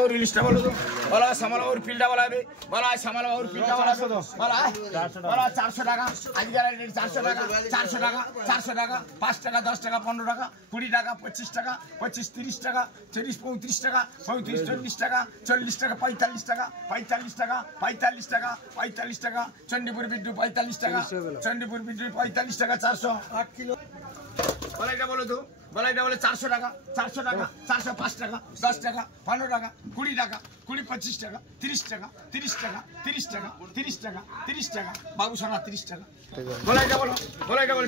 और इलिशटा बोलो तो बोला सामाला और पिल्डा बोला बे बोला सामाला और पिल्डा बोला बोला 400 টাকা আজকের রেট 400 টাকা 400 টাকা 400 টাকা 5 টাকা 10 টাকা 15 টাকা 20 টাকা 25 টাকা 25 30 টাকা 40 35 টাকা 35 40 টাকা 40 টাকা 45 টাকা 45 টাকা 45 টাকা 45 টাকা চন্ডিপুর বিদ্যুৎ 45 টাকা চন্ডিপুর বিদ্যুৎ 45 টাকা 400 8 কিলো बोला এটা বলো তো बोला এটা বলে 400 টাকা 400 টাকা 405 টাকা 10 টাকা 15 টাকা 20 টাকা 20 25 টাকা 30 টাকা 30 টাকা 30 টাকা 30 টাকা 30 টাকা বাবু সোনা 30 টাকা बोला এটা বলো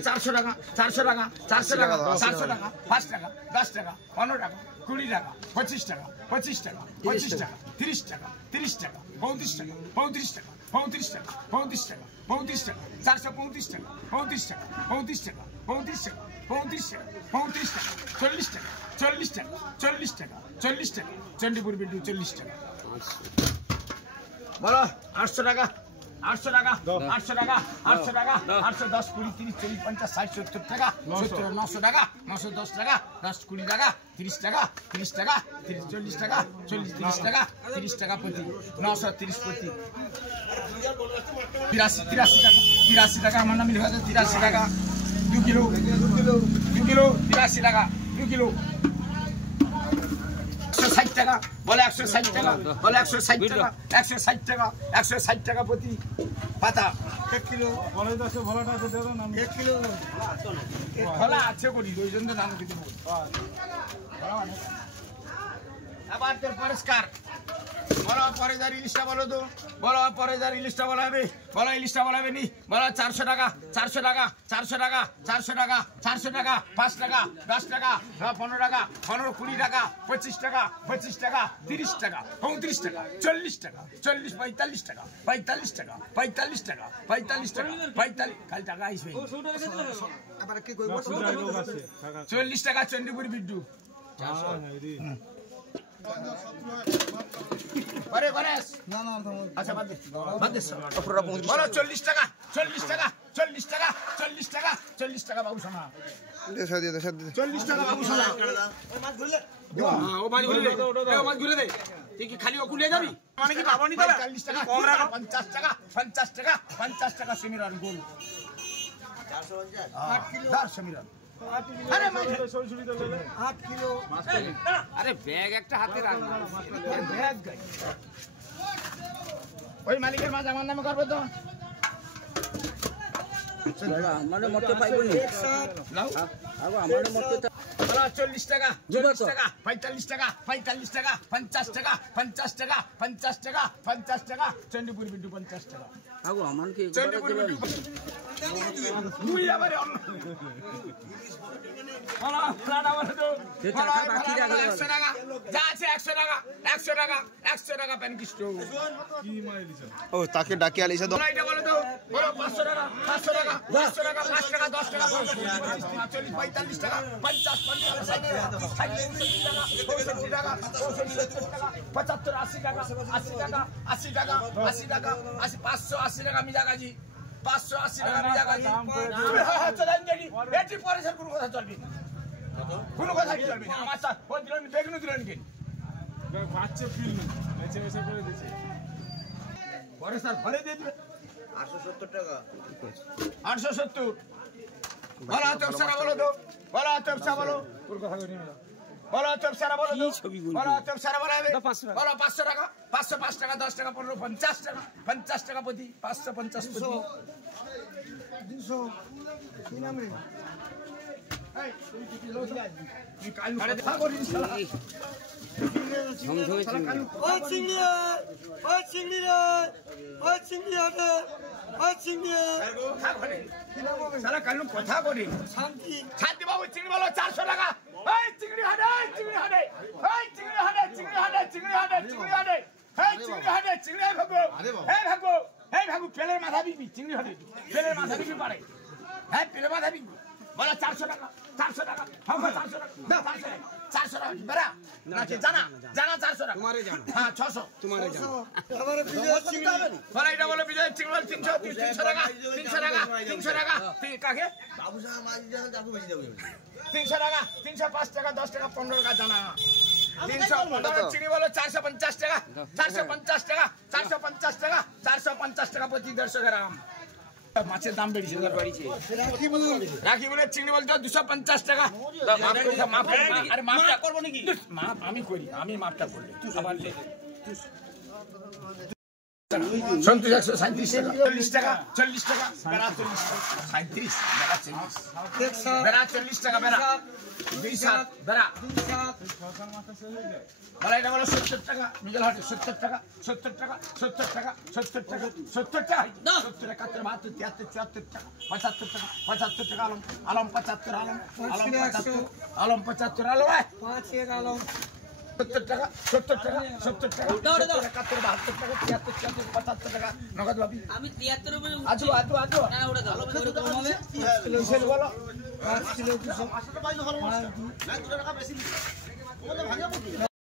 400 টাকা 400 টাকা 400 টাকা 400 টাকা 5 টাকা 10 টাকা 15 টাকা 20 টাকা 25 টাকা 25 টাকা 25 টাকা 30 টাকা 30 টাকা 35 টাকা 35 টাকা 35 টাকা 35 টাকা 35 টাকা 435 টাকা 35 টাকা 35 টাকা 35 টাকা 35 টাকা 35 টাকা 40 টাকা 40 টাকা 40 টাকা 40 টাকা চন্ডিপুর বিদ্যুৎ 40 টাকা বলো 800 টাকা 800 টাকা 800 টাকা 800 টাকা 810 20 30 40 50 60 70 টাকা 70 900 টাকা 910 টাকা 10 20 টাকা 30 টাকা 30 টাকা 30 40 টাকা 40 30 টাকা 30 টাকা প্রতি 930 প্রতি 83 টাকা আমার নাম লিখা আছে 83 টাকা 2 কিলো 83 টাকা 2 কিলো 160 টাকা বলে 160 টাকা বলে 160 টাকা 160 টাকা 160 টাকা প্রতি পাতা 1 কিলো বলে 10 ভলাটা তো দেব না 1 কিলো ভলা আছে করি দুইজন তো নাম দিতে বল আবার তোর পরিষ্কার বলো পরেদার ইলিশটা বলো তো বলো পরেদার ইলিশটা বলাবে বলো ইলিশটা বলাবে নি বলো 400 টাকা 400 টাকা 400 টাকা 400 টাকা 400 টাকা 5 টাকা 10 টাকা 15 টাকা 15 20 টাকা 25 টাকা 25 টাকা 30 টাকা 35 টাকা 40 টাকা 40 45 টাকা 45 টাকা 45 টাকা 45 টাকা 45 কাল টাকা আইছে আবার কি কইব 40 টাকা চন্ডিপুর বিদ্যুৎ अरे बरेस ना ना अच्छा बात दे बोलो 40 টাকা 40 টাকা 40 টাকা 40 টাকা 40 টাকা বাবু সোনা দে 40 টাকা বাবু সোনা ও মাছ ঘুরলে हां ও মাছ ঘুরে দে ও মাছ ঘুরে দে তুই কি খালি ওকুলে যাবি মানে কি পাবনি তোরা 40 টাকা কম রাখো 50 টাকা 50 টাকা 50 টাকা সেমিরান গোল 450 8 কিলো 4 সেমিরান अरे সরসুরি তো লে 8 কিলো আরে ব্যাগ একটা হাতে রাখ ব্যাগ গাই ওই মালিকের মাছ আমার নামে করবে তো মানে মতে পাইবনি নাও আগো আমার মতে 40 টাকা 40 টাকা 45 টাকা 45 টাকা 50 টাকা 50 টাকা 50 টাকা 50 টাকা চন্ডিপুর বিদ্যুৎ 50 টাকা আগো আমার কি চন্ডিপুর বিদ্যুৎ মুই আবার বলা ফ্লাটা বলে তো বলা বাকি রাখলে 100 টাকা যা আছে 100 টাকা 100 টাকা 100 টাকা প্যানকিস্ট কি মাই দিছ ও তাকে ডাকি আলিছে তো এটা বলে তো বলো 500 টাকা 500 টাকা 500 টাকা 5 টাকা 10 টাকা 40 45 টাকা 50 50 60 টাকা 65 টাকা 75 80 টাকা 80 টাকা 80 টাকা 80 টাকা 80 580 টাকা মিজাগাজি 580 টাকা মিজাগাজি চলেন দেখি এটি পরে স্যার কোনো কথা চলবে না কোনো কথা চলবে না আমার স্যার ও দিলেন বেগুন দিলেন কি বাচ্চা ফিল নেচে নেচে করে দিয়েছে পরে স্যার ভরে দিয়ে দিবে 870 টাকা 870 বলো চপসারা বলো তো বলো চপসা বলো কোন কথা কই নিয়ে বলো চপসারা বলো তো বলো চপসারা বলাবে বলো 500 টাকা 505 টাকা 10 টাকা 15 50 টাকা 50 টাকা প্রতি 550 প্রতি 200 কি নাম রে এই তুই কি লো তুই কাল কথা করিস শালা ওই চিংড়ি ওই চিংড়ি রে ওই চিংড়ি হটে ওই চিংড়ি কথা করে কি নাম হবে শালা কাল কথা করি শান্তি শান্তি বাবু চিংড়ি বলো 400 টাকা এই চিংড়ি হটে চিংড়ি হটে এই চিংড়ি হটে চিংড়ি হটে চিংড়ি হটে চিংড়ি হটে এই চিংড়ি হটে চিংড়ি ভাগো এই ভাগো পেলের মাথা বিবি চিংড়ি হটে পেলের মাথা বিবি পারে হ্যাঁ পেলের মাথা বিবি বলো 400 টাকা 400 টাকা হাও 400 টাকা না 400 টাকা বেরা নাকি জানা 400 টাকা তোমারে জানা হ্যাঁ 600 তোমারে জানা আমারে বিজয় চিংড়ি বলো এটা বলো বিজয় চিংড়ি 300 টাকা 300 টাকা 300 টাকা তুই কাকে বাবু সাহেব মাঝি জানা যাবো বেশি যাবে 300 টাকা 305 টাকা 10 টাকা 15 টাকা জানা 300 চিনি বলো 450 টাকা 450 টাকা 450 টাকা 450 টাকা প্রতি 150 গ্রাম মাছের দাম বেড়েছে রাখি বলে চিংড়ি বলছো 250 টাকা আরে মাপটা করবো নাকি মাপ আমি করি আমি মাপটা করলে আবার 3737 টাকা 40 টাকা 40 টাকা বেড়া 40 টাকা 37 বেড়া 40 টাকা বেড়া 27 বেড়া বলা এটা বলো 70 টাকা মিডল হাটে 70 টাকা 70 টাকা 70 টাকা 70 টাকা 70 টাকা 70 টাকা 72 73 74 টাকা 75 টাকা 75 টাকা আলম 75 আলম 75 আলম 75 আলম 5 এক আলম 70 টাকা 70 টাকা 70 টাকা 71 টাকা 72 টাকা 73 74 75 টাকা নগদ ভাবি আমি 73 উপরে আজু না ওটা দাও কম হবে কিলো বলো 5 কিলো 200 টাকা পাইলে ভালো মাছ না 2 টাকা বেশি ওটা ভাঙা